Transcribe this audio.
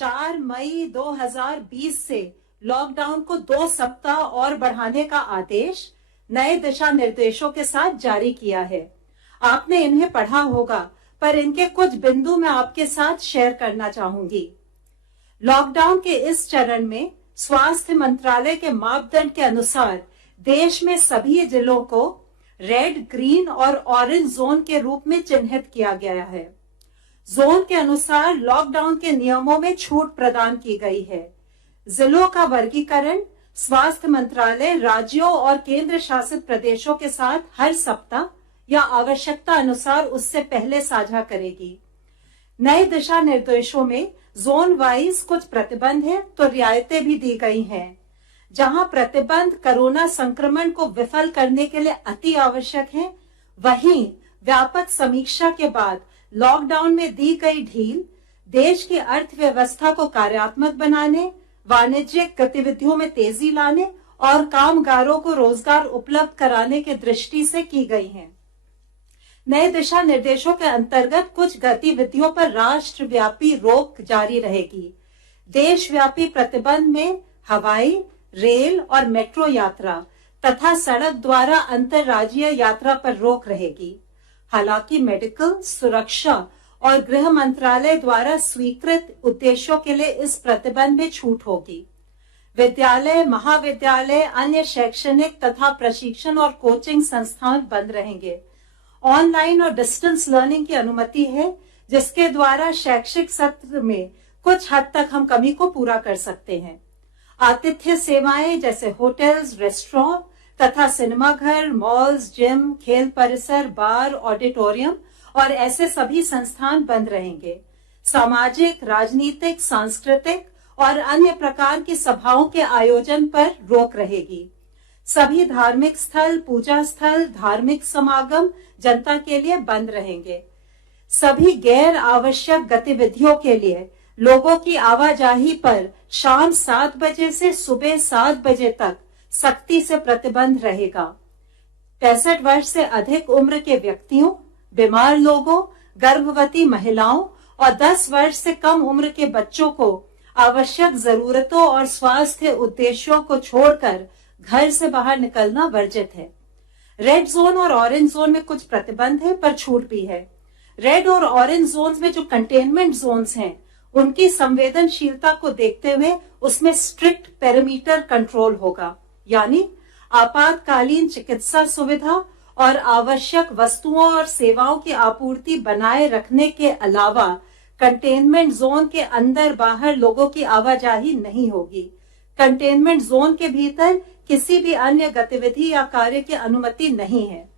4 मई 2020 से लॉकडाउन को 2 सप्ताह और बढ़ाने का आदेश नए दिशा निर्देशों के साथ जारी किया है। आपने इन्हें पढ़ा होगा, पर इनके कुछ बिंदु मैं आपके साथ शेयर करना चाहूंगी। लॉकडाउन के इस चरण में स्वास्थ्य मंत्रालय के मापदंड के अनुसार देश में सभी जिलों को रेड, ग्रीन और ऑरेंज जोन के रूप में चिन्हित किया गया है। जोन के अनुसार लॉकडाउन के नियमों में छूट प्रदान की गई है। जिलों का वर्गीकरण स्वास्थ्य मंत्रालय राज्यों और केंद्र शासित प्रदेशों के साथ हर सप्ताह या आवश्यकता अनुसार उससे पहले साझा करेगी। नए दिशा निर्देशों में जोन वाइज कुछ प्रतिबंध है तो रियायतें भी दी गई हैं। जहां प्रतिबंध कोरोना संक्रमण को विफल करने के लिए अति आवश्यक है, वहीं व्यापक समीक्षा के बाद लॉकडाउन में दी गई ढील देश की अर्थव्यवस्था को कार्यात्मक बनाने, वाणिज्यिक गतिविधियों में तेजी लाने और कामगारों को रोजगार उपलब्ध कराने की दृष्टि से की गई है। नए दिशा निर्देशों के अंतर्गत कुछ गतिविधियों पर राष्ट्रव्यापी रोक जारी रहेगी। देशव्यापी प्रतिबंध में हवाई, रेल और मेट्रो यात्रा तथा सड़क द्वारा अंतर्राज्यीय यात्रा पर रोक रहेगी। हालांकि मेडिकल, सुरक्षा और गृह मंत्रालय द्वारा स्वीकृत उद्देश्यों के लिए इस प्रतिबंध में छूट होगी। विद्यालय, महाविद्यालय, अन्य शैक्षणिक तथा प्रशिक्षण और कोचिंग संस्थान बंद रहेंगे। ऑनलाइन और डिस्टेंस लर्निंग की अनुमति है, जिसके द्वारा शैक्षिक सत्र में कुछ हद तक हम कमी को पूरा कर सकते हैं। आतिथ्य सेवाएं जैसे होटल्स, रेस्टोरेंट तथा सिनेमाघर, मॉल्स, जिम, खेल परिसर, बार, ऑडिटोरियम और ऐसे सभी संस्थान बंद रहेंगे। सामाजिक, राजनीतिक, सांस्कृतिक और अन्य प्रकार की सभाओं के आयोजन पर रोक रहेगी। सभी धार्मिक स्थल, पूजा स्थल, धार्मिक समागम जनता के लिए बंद रहेंगे। सभी गैर आवश्यक गतिविधियों के लिए लोगों की आवाजाही पर शाम 7 बजे से सुबह 7 बजे तक सख्ती से प्रतिबंध रहेगा। 65 वर्ष से अधिक उम्र के व्यक्तियों, बीमार लोगों, गर्भवती महिलाओं और 10 वर्ष से कम उम्र के बच्चों को आवश्यक जरूरतों और स्वास्थ्य उद्देश्यों को छोड़कर घर से बाहर निकलना वर्जित है। रेड जोन और ऑरेंज जोन में कुछ प्रतिबंध है, पर छूट भी है। रेड और ऑरेंज जोन में जो कंटेनमेंट जोन्स हैं, उनकी संवेदनशीलता को देखते हुए उसमें स्ट्रिक्ट पेरीमीटर कंट्रोल होगा, यानी आपातकालीन चिकित्सा सुविधा और आवश्यक वस्तुओं और सेवाओं की आपूर्ति बनाए रखने के अलावा कंटेनमेंट जोन के अंदर बाहर लोगों की आवाजाही नहीं होगी। कंटेनमेंट जोन के भीतर किसी भी अन्य गतिविधि या कार्य की अनुमति नहीं है।